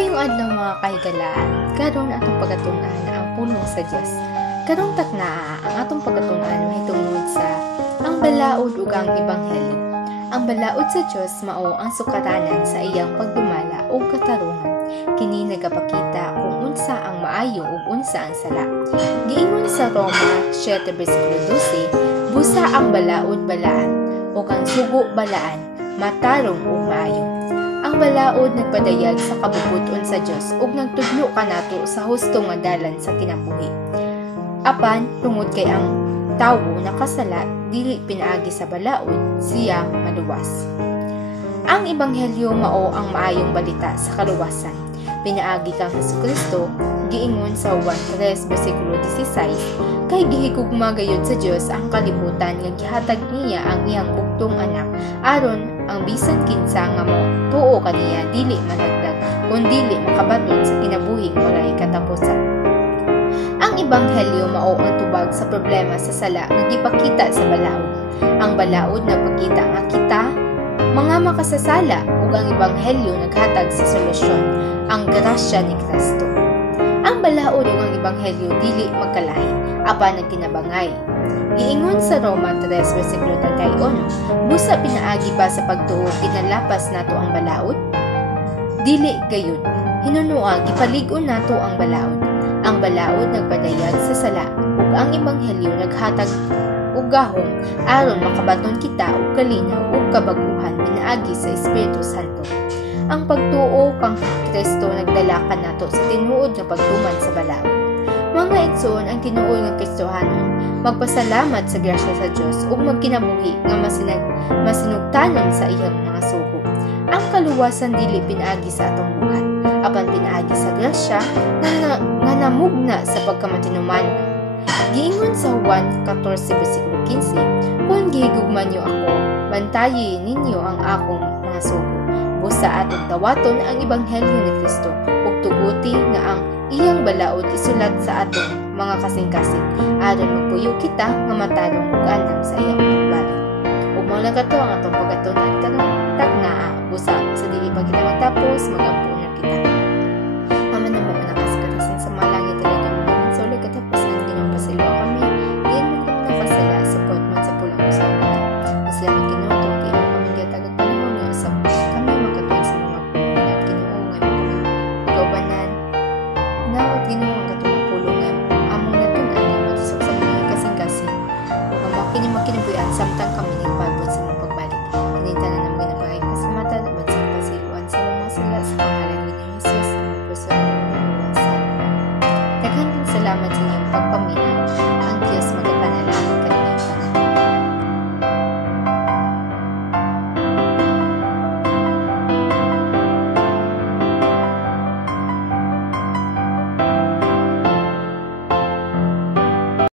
Maayong adlaw mga kahigalaan, karon atong pagatunan ang pulong sa Dios. Karong taknaa ang atong pagatunan mahitungod sa ang balaod ug ang ebanghelyo. Ang balaod sa Dios mao ang sukaranan sa iyang pagdumala ug katarungan. Kini nagapakita kung unsa ang maayo ug unsa ang sala. Giingon sa Roma 7:12, busa ang balaod balaan ug ang sugo balaan, matarong ug maayo. Ang balaod nagpadayag sa kabubuton sa Dios ug nagtudlo kanato sa husto nga dalan sa kinabuhi. Apan tungod kay ang tawo nakasala dili pinaagi sa balaod, siya maluwas. Ang ebanghelyo mao ang maayong balita sa kaluwasan. Pinaagi kang Hesukristo, giingon sa Juan 3:16, kay gihigugma gayud sa Dios ang kalibutan nga gihatag niya ang iyang bugtong anak aron ang bisan kinsa nga mo tuo kaniya dili managdag kun dili makabaton sa kinabuhing walay katapusan. Ang ebanghelyo mao ang tubag sa problema sa sala nga gipakita sa balaod. Ang balaod nagpakita nga kita mga makasasala ug ang ebanghelyo naghatag sa solusyon, ang grasya ni Kristo. Ang balaod ug ang ebanghelyo dili magkalahi, apan nagtinabangay. Giingon sa Roma 3:31, busa pinaagi ba sa pagtuo kinalapas nato ang balaod? Dili gayud, hinunoa gipalig-on nato ang balaod. Ang balaod nagpadayag sa sala ug ang ebanghelyo naghatag ug gahom aron makabaton kita og kalinaw ug kabaguhan pinaagi sa Espiritu Santo. Ang pagtuo kang Kristo nagdala kanato sa tinuod nga pagtuman sa balaod. Mga igsoon ang tinuod nga Kristohanon, magpasalamat sa grasya sa Dios ug magkinabuhi nga masinugtanon sa iyang mga sugo. Ang kaluwasan dili pinaagi sa atong buhat, apan pinaagi sa grasya nga namugna sa pagkamatinuman. Giingon sa Juan 14:15, kung gihigugman niyo ako, bantayin ninyo ang akong mga sugo. Busa atong tawaton ang ebanghelyo ni Kristo ug tuguti nga ang iyang balaod isulat sa atong mga kasing-kasing aron magpuyo kita nga matarong ug andam sa iyang pagbalik. Ug mao na kato ang atong pagatunan karong tagnaa, busa sa dili pa kita magtapos magampo na kita. Aman na mo na kaskarasin sa malangit talagang mga sa ulit katapusan Ginoong pasilo kami diin man kami nakasala support man sa pulang usapan. Salamat Ginoo tungod kay imong pamilya tagad panahon nga usab kami makatuon sa mga pulong Ginoo nga kaubanan. Nawat Ginoo ang katong pulong nga among natun-an nga matusok sa mga kasing-kasing. Ug makini-makinibuyan samtang kami nagpabot sa mga pagbalik. Inintanan namin ginapangay kasalamatan at sa pasiluan sa mga sala sa pangalan ni Jesus ang puso ng mga salamat sa inyong pagpamina